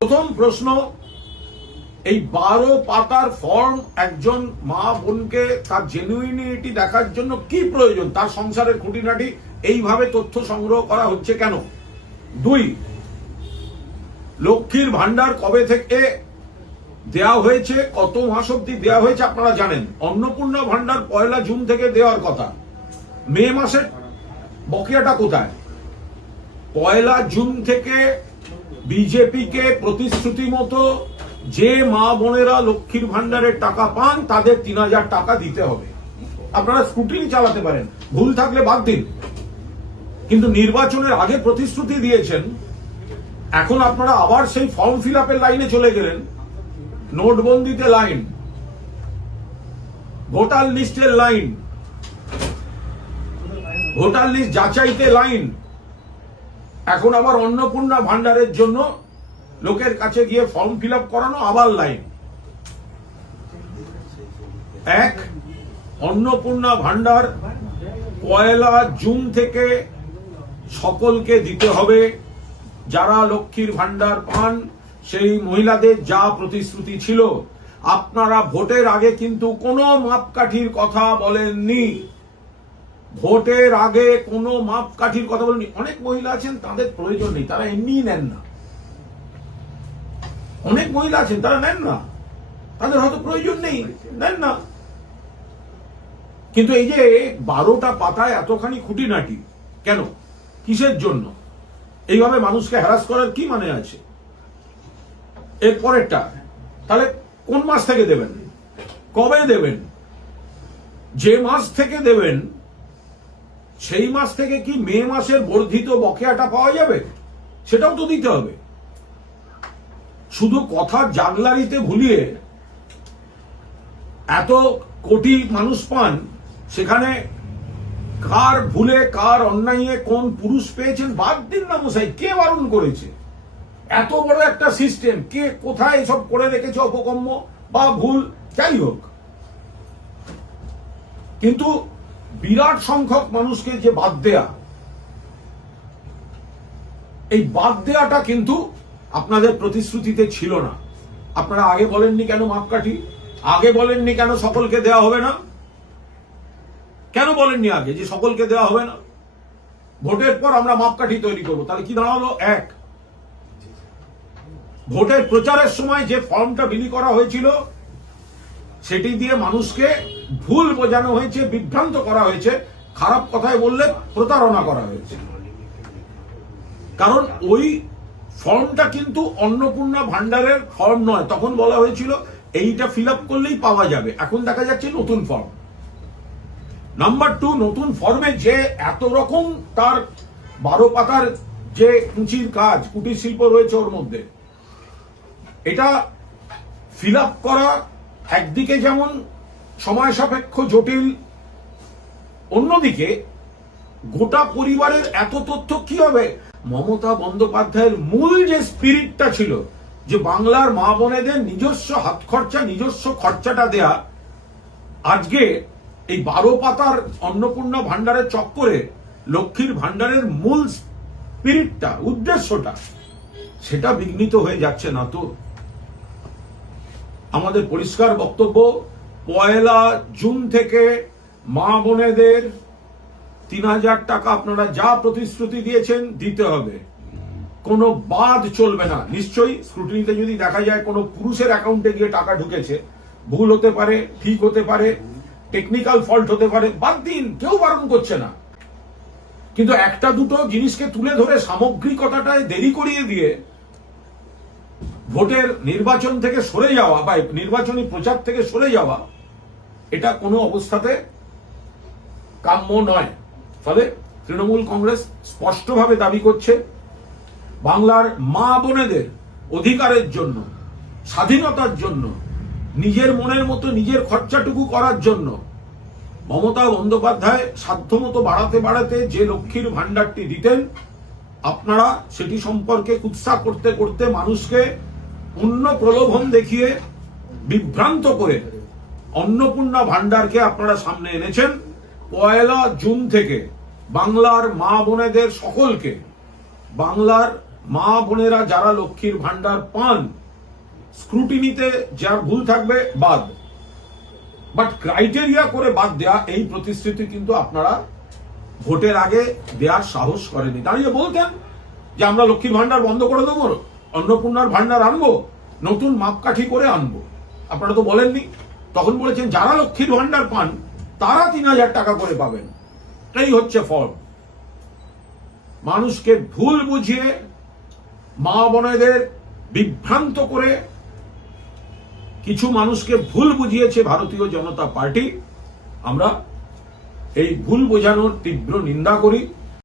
প্রথম প্রশ্ন, এই 12 পাতার ফর্ম একজন মা বোনকে তার জেনুইনিটি দেখার জন্য কি প্রয়োজন, তার সংসারের খুঁটিনাটি এইভাবে তথ্য সংগ্রহ করা হচ্ছে কেন? 2, লক্ষ্মীর ভান্ডার কবে থেকে দেয়া হয়েছে, কত মাস অব্দি দেওয়া হয়েছে আপনারা জানেন। অন্নপূর্ণা ভান্ডার 1 জুন থেকে দেওয়ার কথা, মে মাসের বকেয়াটা কোথায়? 1 জুন থেকে বিজেপিকে প্রতিশ্রুতি মতো যে মা বোনেরা লক্ষ্মীর ভান্ডারের টাকা পান তাদের 3000 টাকা দিতে হবে। আপনারা স্ক্রুটিনি চালাতে পারেন, ভুল থাকলে বাদ দিন, কিন্তু নির্বাচনের আগে প্রতিশ্রুতি দিয়েছেন, এখন আপনারা আবার সেই ফর্ম ফিল আপের লাইনে চলে গেলেন। নোটবন্দিতে লাইন, ভোটার লিস্টের লাইন, ভোটার লিস্ট যাচাইতে লাইন, এখন আবার অন্নপূর্ণা ভান্ডারের জন্য লোকের কাছে গিয়ে ফর্ম ফিল আপ করানো, আবার লাইন। এক, অন্নপূর্ণা ভান্ডার 1 জুন থেকে সকলকে দিতে হবে। যারা লক্ষ্মীর ভান্ডার পান সেই মহিলাদের যা প্রতিশ্রুতি ছিল, আপনারা ভোটের আগে কিন্তু কোনো মাপকাঠির কথা বলেননি। ভোটের আগে কোনো মাপকাঠির কথা বলেননি। অনেক মহিলা আছেন তাদের প্রয়োজন নেই, তারা এমনিই নেন না। অনেক মহিলা আছেন তারা নেন না, তাদের হয়তো প্রয়োজন নেই, নেন না। কিন্তু এই যে 12টা পাতায় এতখানি খুঁটিনাটি কেন, কিসের জন্য? এইভাবে মানুষকে হ্যারাস করার কি মানে আছে? এর পরেরটা, তাহলে কোন মাস থেকে দেবেন, কবে দেবেন? যে মাস থেকে দেবেন সেই মাস থেকে কি মে মাসের বর্ধিত বকেয়াটা পাওয়া যাবে? সেটাও তো দিতে হবে। শুধু কথার জাগলারিতে ভুলিয়ে এত কোটি মানুষ পান, সেখানে কার ভুলে কার অন্যায়ে কোন পুরুষ পেয়েছেন বাদ দিন না মশাই, কে বারণ করেছে? এত বড় একটা সিস্টেম, কে কোথায় এসব করে রেখেছে অপকর্ম বা ভুল, যাই হোক। কিন্তু বিরাট সংখ্যক মানুষকে যে বাদ দেয়া, এই বাদ দেয়াটা কিন্তু আপনাদের প্রতিশ্রুতিতে ছিল না। আপনারা আগে বলেননি কেন মাপকাঠি? আগে বলেননি কেন সকলকে দেওয়া হবে না? কেন বলেননি আগে যে সকলকে দেওয়া হবে না? ভোটের পর আমরা মাপকাঠি তৈরি করবো। তাহলে কি দাঁড়ালো? 1, ভোটের প্রচারের সময় যে ফর্মটা বিলি করা হয়েছিল সেটি দিয়ে মানুষকে ভুল বোঝানো হয়েছে, বিভ্রান্ত করা হয়েছে, খারাপ কথায় বললে প্রতারণা করা হয়েছে। কারণ ওই ফর্মটা কিন্তু অন্নপূর্ণা ভান্ডারের ফর্ম নয়। তখন বলা হয়েছিল এইটা ফিল আপ করলেই পাওয়া যাবে, এখন দেখা যাচ্ছে নতুন ফর্ম। নাম্বার 2, নতুন ফর্মে যে এত রকম তার 12 পাতার যে কুচির কাজ, কুটির শিল্প রয়েছে ওর মধ্যে, এটা ফিল আপ করা একদিকে যেমন সময় সাপেক্ষ, জটিল, অন্যদিকে গোটা পরিবারের এত তথ্য কি হবে? মমতা বন্দ্যোপাধ্যায়ের মূল যে স্পিরিটটা ছিল, যে বাংলার মা বোনেদের নিজস্ব হাত খরচা, নিজস্ব খরচাটা দেয়া, আজকে এই 12 পাতার অন্নপূর্ণা ভান্ডারের চক্করে লক্ষ্মীর ভান্ডারের মূল স্পিরিটটা, উদ্দেশ্যটা, সেটা বিঘ্নিত হয়ে যাচ্ছে না তো? আমাদের পরিষ্কার বক্তব্য, 1 জুন থেকে মা বোনেদের 3000 টাকা আপনারা যা প্রতিশ্রুতি দিয়েছেন দিতে হবে, কোনো বাদ চলবে না। নিশ্চয়ই স্ক্রুটিনিতে যদি দেখা যায় কোনো পুরুষের অ্যাকাউন্টে গিয়ে টাকা ঢুকেছে, ভুল হতে পারে, ঠিক হতে পারে, টেকনিক্যাল ফল্ট হতে পারে, বাদ দিন, কেউ বারণ করছে না। কিন্তু একটা দুটো জিনিসকে তুলে ধরে সামগ্রিকতাটায় দেরি করিয়ে দিয়ে ভোটের নির্বাচন থেকে সরে যাওয়া বা নির্বাচনী প্রচার থেকে সরে যাওয়া, এটা কোনো অবস্থাতে কাম্য নয়। ফলে তৃণমূল কংগ্রেস স্পষ্টভাবে দাবি করছে, বাংলার মা বোনেদের অধিকারের জন্য, স্বাধীনতার জন্য, নিজের মনের মতো নিজের খরচাটুকু করার জন্য মমতা বন্দ্যোপাধ্যায় সাধ্যমতো বাড়াতে বাড়াতে যে লক্ষ্মীর ভান্ডারটি দিতেন, আপনারা সেটি সম্পর্কে কুৎসা করতে করতে মানুষকে অন্য প্রলোভন দেখিয়ে বিভ্রান্ত করে অন্নপূর্ণা ভান্ডারকে আপনারা সামনে এনেছেন। 1 জুন থেকে বাংলার মা বোনেদের সকলকে বাংলার মা বোনেরা যারা লক্ষ্মীর ভান্ডার পান, স্ক্রুটিনিতে যার ভুল থাকবে বাদ, বাট ক্রাইটেরিয়া করে বাদ দেয়া, এই প্রতিশ্রুতি কিন্তু আপনারা ভোটের আগে দেওয়ার সাহস করেনি। দাঁড়িয়ে বলতেন যে আমরা লক্ষ্মীর ভান্ডার বন্ধ করে দেবো, অন্নপূর্ণার ভান্ডার আনবো, নতুন মাপকাঠি করে আনবো। আপনারা তো বলেননি। তখন বলেছেন যারা লক্ষ্মীর ভান্ডার পান তারা 3,000 টাকা করে পাবেন। এই হচ্ছে ফর্ম। মানুষকে ভুল বুঝিয়ে, মা বোনেদের বিভ্রান্ত করে, কিছু মানুষকে ভুল বুঝিয়েছে ভারতীয় জনতা পার্টি। আমরা এই ভুল বোঝানোর তীব্র নিন্দা করি।